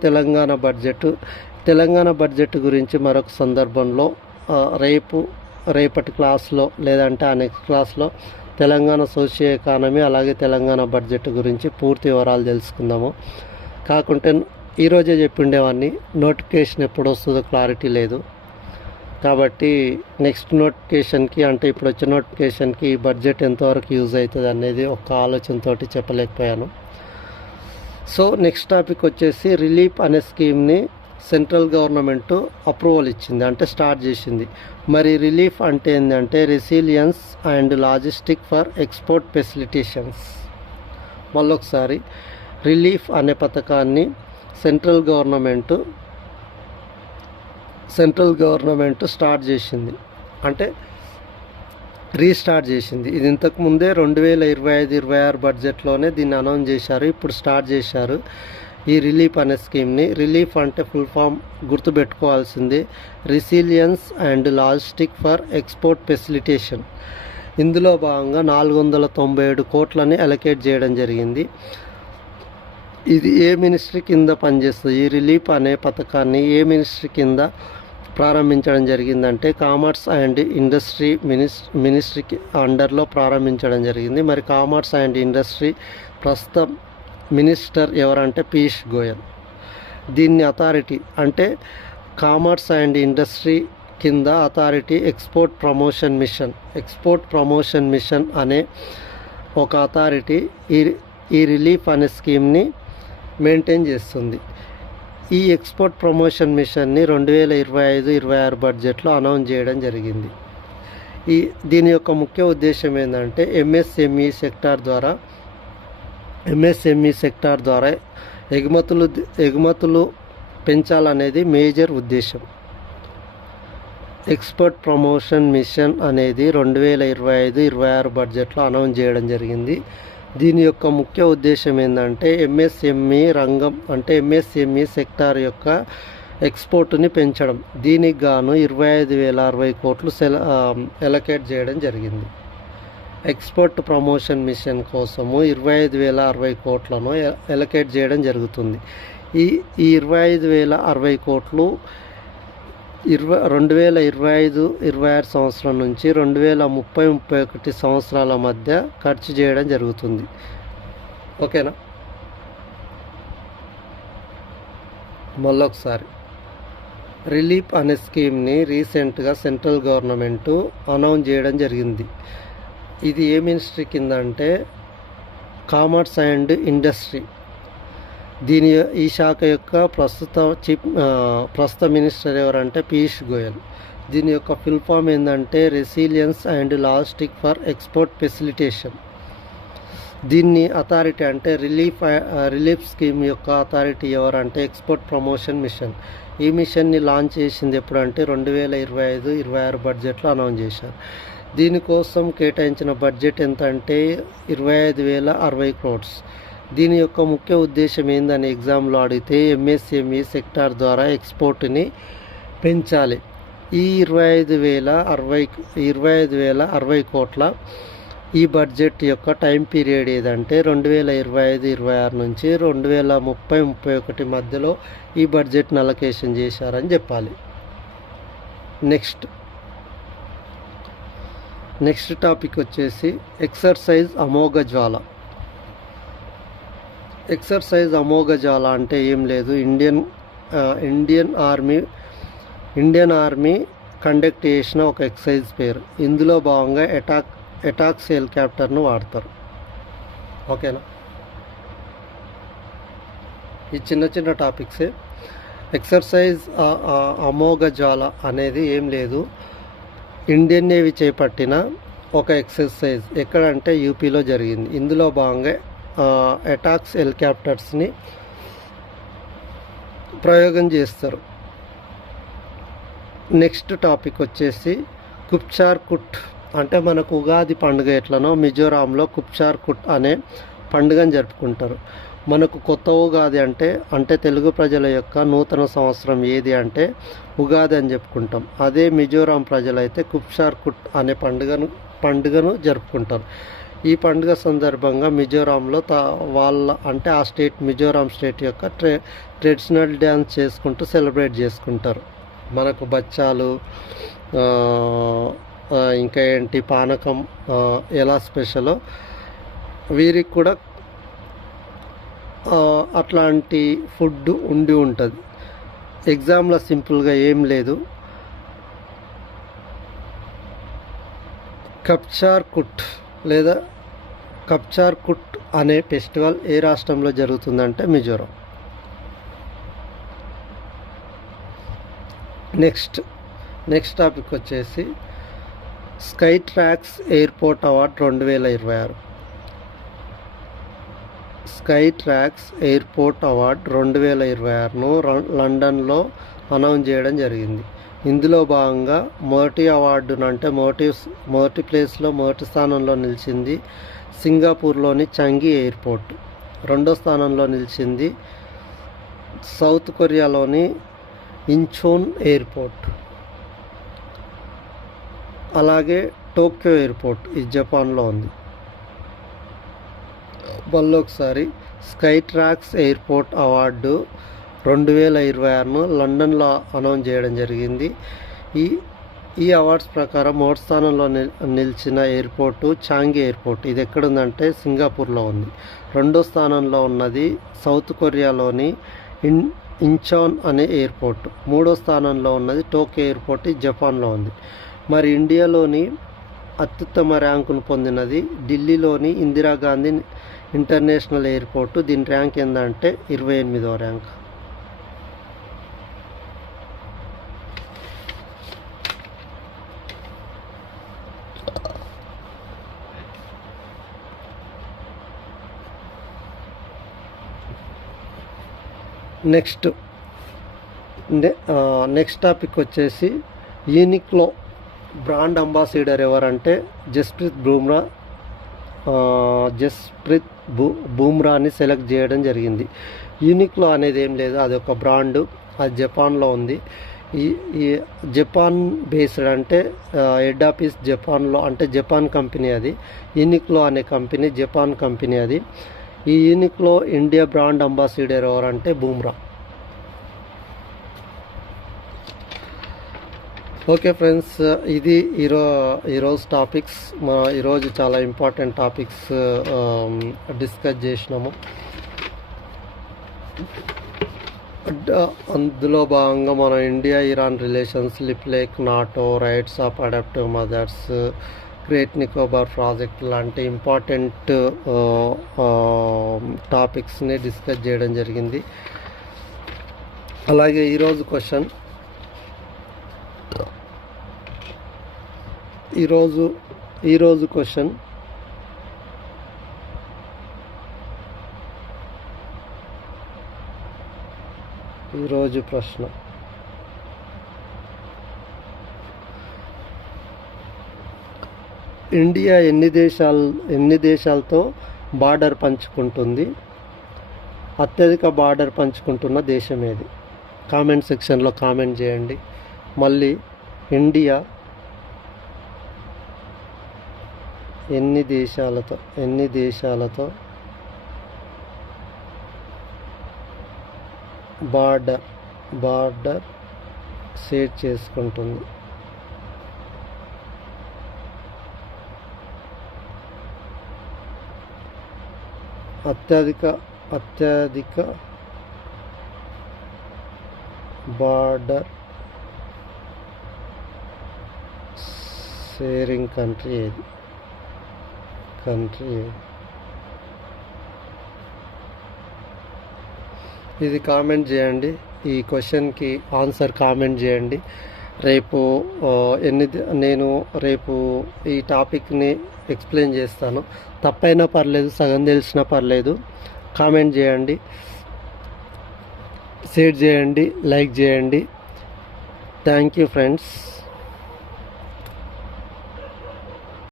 తెలంగాణ బడ్జెట్ గురించి మరొక సందర్భంలో రేపటి క్లాస్లో లేదంటే ఆ నెక్స్ట్ క్లాస్లో తెలంగాణ సోషియో ఎకానమీ అలాగే తెలంగాణ బడ్జెట్ గురించి పూర్తి వివరాలు తెలుసుకుందాము. కాకుంటే ఈరోజే చెప్పిండేవాడిని, నోటిఫికేషన్ ఎప్పుడు వస్తుందో క్లారిటీ లేదు. కాబట్టి నెక్స్ట్ నోటిఫికేషన్కి అంటే ఇప్పుడు వచ్చే నోటిఫికేషన్కి ఈ బడ్జెట్ ఎంతవరకు యూజ్ అవుతుంది అనేది ఒక ఆలోచనతో చెప్పలేకపోయాను. సో నెక్స్ట్ టాపిక్ వచ్చేసి రిలీఫ్ అనే స్కీమ్ని సెంట్రల్ గవర్నమెంట్ అప్రూవల్ ఇచ్చింది, అంటే స్టార్ట్ చేసింది. మరి రిలీఫ్ అంటే ఏంటంటే resilience and logistic for export facilitations. మళ్ళొకసారి, రిలీఫ్ అనే పథకాన్ని సెంట్రల్ గవర్నమెంట్ స్టార్ట్ చేసింది, అంటే రీస్టార్ట్ చేసింది. ఇది ఇంతకుముందే 2025-26 బడ్జెట్లోనే దీన్ని అనౌన్స్ చేశారు, ఇప్పుడు స్టార్ట్ చేశారు ఈ రిలీఫ్ అనే స్కీమ్ని. రిలీఫ్ అంటే ఫుల్ ఫామ్ గుర్తుపెట్టుకోవాల్సింది resilience and logistic for export facilitation. ఇందులో భాగంగా 497 కోట్లని అలొకేట్ చేయడం జరిగింది. ఇది ఏ మినిస్ట్రీ కింద పనిచేస్తుంది, ఈ రిలీఫ్ అనే పథకాన్ని ఏ మినిస్ట్రీ కింద ప్రారంభించడం జరిగిందంటే కామర్స్ అండ్ ఇండస్ట్రీ మినిస్ట్రీకి అండర్లో ప్రారంభించడం జరిగింది. మరి కామర్స్ అండ్ ఇండస్ట్రీ ప్రస్తుతం మినిస్టర్ ఎవరంటే పీయూష్ గోయల్. దీన్ని అథారిటీ అంటే కామర్స్ అండ్ ఇండస్ట్రీ కింద అథారిటీ ఎక్స్పోర్ట్ ప్రమోషన్ మిషన్ అనే ఒక అథారిటీ ఈ రిలీఫ్ అనే స్కీమ్ని మెయింటైన్ చేస్తుంది. ఈ ఎక్స్పోర్ట్ ప్రమోషన్ మిషన్ని 2025-26 బడ్జెట్లో అనౌన్స్ చేయడం జరిగింది. దీని యొక్క ముఖ్య ఉద్దేశం ఏంటంటే ఎంఎస్ఎంఈ సెక్టార్ ద్వారా ఎగుమతులు పెంచాలనేది మేజర్ ఉద్దేశం. ఎక్స్పోర్ట్ ప్రమోషన్ మిషన్ అనేది 2025-26 బడ్జెట్లో అనౌన్స్ చేయడం జరిగింది. దీని యొక్క ముఖ్య ఉద్దేశం ఏంటంటే ఎంఎస్ఎంఈ రంగం అంటే ఎంఎస్ఎంఈ సెక్టార్ యొక్క ఎక్స్పోర్ట్ని పెంచడం. దీనికి గాను 25,060 కోట్లు ఎలకేట్ చేయడం జరిగింది. ఎక్స్పోర్ట్ ప్రమోషన్ మిషన్ కోసము 25,060 కోట్లను ఎలకేట్ చేయడం జరుగుతుంది. ఈ 25,060 కోట్లు 2025-26 సంవత్సరం నుంచి 2030-31 సంవత్సరాల మధ్య ఖర్చు చేయడం జరుగుతుంది. ఓకేనా? మళ్ళొకసారి, రిలీఫ్ అనే స్కీమ్ని రీసెంట్గా సెంట్రల్ గవర్నమెంట్ అనౌన్స్ చేయడం జరిగింది. ఇది ఏ మినిస్ట్రీ కింద అంటే కామర్స్ అండ్ ఇండస్ట్రీ. ఈ శాఖ యొక్క ప్రస్తుత మినిస్టర్ ఎవరంటే పీయూష్ గోయల్. దీని యొక్క ఫుల్ ఫామ్ ఏంటంటే resilience and logistic for export facilitation. దీన్ని అథారిటీ అంటే రిలీఫ్ స్కీమ్ యొక్క అథారిటీ ఎవరంటే ఎక్స్పోర్ట్ ప్రమోషన్ మిషన్. ఈ మిషన్ని లాంచ్ చేసింది ఎప్పుడంటే 2025-26 బడ్జెట్లో అనౌన్స్ చేశారు. దీనికోసం కేటాయించిన బడ్జెట్ ఎంత అంటే 25,060 crores. దీని యొక్క ముఖ్య ఉద్దేశం ఏందని ఎగ్జామ్లో అడిగితే ఎంఎస్ఎంఈ సెక్టార్ ద్వారా ఎక్స్పోర్ట్ని పెంచాలి. ఈ 25,060 కోట్ల ఈ బడ్జెట్ యొక్క టైం పీరియడ్ ఏదంటే 2025-26 నుంచి 2030-31 మధ్యలో ఈ బడ్జెట్ని అలొకేషన్ చేశారని చెప్పాలి. నెక్స్ట్ టాపిక్ వచ్చేసి ఎక్సర్సైజ్ అమోఘ జ్వాల. ఎక్సర్సైజ్ అమోఘ జ్వాల అంటే ఏం లేదు, ఇండియన్ ఆర్మీ కండక్ట్ చేసిన ఒక ఎక్సర్సైజ్ పేరు. ఇందులో భాగంగా అటాక్స్ హెలికాప్టర్ను వాడతారు. ఓకేనా, ఈ చిన్న టాపిక్సే. ఎక్సర్సైజ్ అమోఘ జ్వాల అనేది ఏం లేదు, ఇండియన్ నేవీ చేపట్టిన ఒక ఎక్సర్సైజ్. ఎక్కడంటే యూపీలో జరిగింది. ఇందులో భాగంగా అటాక్స్ హెలికాప్టర్స్ని ప్రయోగం చేస్తారు. నెక్స్ట్ టాపిక్ వచ్చేసి కుప్చార్ కుట్. అంటే మనకు ఉగాది పండుగ ఎట్లనో మిజోరాంలో కుప్చార్ కుట్ అనే పండుగను జరుపుకుంటారు. మనకు కొత్త ఉగాది అంటే తెలుగు ప్రజల యొక్క నూతన సంవత్సరం ఏది అంటే ఉగాది అని చెప్పుకుంటాం. అదే మిజోరాం ప్రజలైతే కుప్చార్ కుట్ అనే పండుగను జరుపుకుంటారు. ఈ పండుగ సందర్భంగా మిజోరాంలో ఆ స్టేట్ మిజోరాం స్టేట్ యొక్క ట్రెడిషనల్ డ్యాన్స్ చేసుకుంటూ సెలబ్రేట్ చేసుకుంటారు. మనకు బచ్చాలు, ఇంకా ఏంటి పానకం ఎలా స్పెషలో వీరికి కూడా అట్లాంటి ఫుడ్ ఉండి ఉంటుంది. ఎగ్జామ్లో సింపుల్గా ఏం లేదు, కప్చార్ కుట్ అనే ఫెస్టివల్ ఏ రాష్ట్రంలో జరుగుతుందంటే మిజోరాం. నెక్స్ట్ టాపిక్ వచ్చేసి Skytrax airport award 2026. Skytrax airport award 2026ను లండన్లో అనౌన్స్ చేయడం జరిగింది. ఇందులో భాగంగా మొదటి అవార్డును అంటే మొదటి ప్లేస్లో మొదటి స్థానంలో నిలిచింది సింగపూర్లోని చంగి ఎయిర్పోర్ట్. రెండో స్థానంలో నిలిచింది సౌత్ కొరియాలోని ఇంచోన్ ఎయిర్పోర్ట్. అలాగే టోక్యో ఎయిర్పోర్ట్ ఇది జపాన్లో ఉంది. మళ్ళొకసారి స్కై ట్రాక్స్ ఎయిర్పోర్ట్ అవార్డు 2026ను లండన్లో అనౌన్స్ చేయడం జరిగింది. ఈ అవార్డ్స్ ప్రకారం మొదటి స్థానంలో నిలిచిన ఎయిర్పోర్టు చాంగి ఎయిర్పోర్ట్. ఇది ఎక్కడుందంటే సింగపూర్లో ఉంది. రెండో స్థానంలో ఉన్నది సౌత్ కొరియాలోని ఇంచాన్ అనే ఎయిర్పోర్ట్. మూడో స్థానంలో ఉన్నది టోక్యో ఎయిర్పోర్ట్, ఇది జపాన్లో ఉంది. మరి ఇండియాలోని అత్యుత్తమ ర్యాంకును పొందినది ఢిల్లీలోని ఇందిరాగాంధీ ఇంటర్నేషనల్ ఎయిర్పోర్టు. దీని ర్యాంక్ ఏంటంటే 28వ ర్యాంక్. నెక్స్ట్ టాపిక్ వచ్చేసి యూనిక్లో బ్రాండ్ అంబాసిడర్ ఎవరంటే జస్ప్రీత్ బూమ్రాని సెలెక్ట్ చేయడం జరిగింది. యూనిక్లో అనేది ఏం లేదు, అది ఒక బ్రాండు, అది జపాన్లో ఉంది. ఈ జపాన్ బేస్డ్ అంటే హెడ్ ఆఫీస్ జపాన్లో, అంటే జపాన్ కంపెనీ అది. యూనిక్లో అనే కంపెనీ జపాన్ కంపెనీ అది. ఈ యూనిక్లో ఇండియా బ్రాండ్ అంబాసిడర్ ఎవరంటే బూమ్రా. ఓకే ఫ్రెండ్స్, ఇది ఈరోజు టాపిక్స్. ఈరోజు చాలా ఇంపార్టెంట్ టాపిక్స్ డిస్కస్ చేసినాము. అందులో భాగంగా మన India Iran relations, Lipulekh, NATO, rights of adaptive mothers, great Nicobar project లాంటి ఇంపార్టెంట్ టాపిక్స్ని డిస్కస్ చేయడం జరిగింది. అలాగే ఈరోజు క్వశ్చన్, ఈరోజు క్వశ్చన్ ఈరోజు ప్రశ్న, ఇండియా ఎన్ని దేశాలతో బార్డర్ పంచుకుంటుంది? అత్యధిక బార్డర్ పంచుకుంటున్న దేశం ఏది? కామెంట్ సెక్షన్లో కామెంట్ చేయండి. మళ్ళీ ఇండియా ఎన్ని దేశాలతో బార్డర్ షేర్ చేసుకుంటుంది? అత్యధిక బార్డర్ షేరింగ్ కంట్రీ ఏది? ఇది కామెంట్ చేయండి. ఈ క్వశ్చన్కి ఆన్సర్ కామెంట్ చేయండి. రేపు నేను రేపు ఈ టాపిక్ని ఎక్స్ప్లెయిన్ చేస్తాను. తప్పైనా పర్లేదు, సగం తెలిసినా పర్లేదు. కామెంట్ చేయండి, షేర్ చేయండి, లైక్ చేయండి. Thank you friends.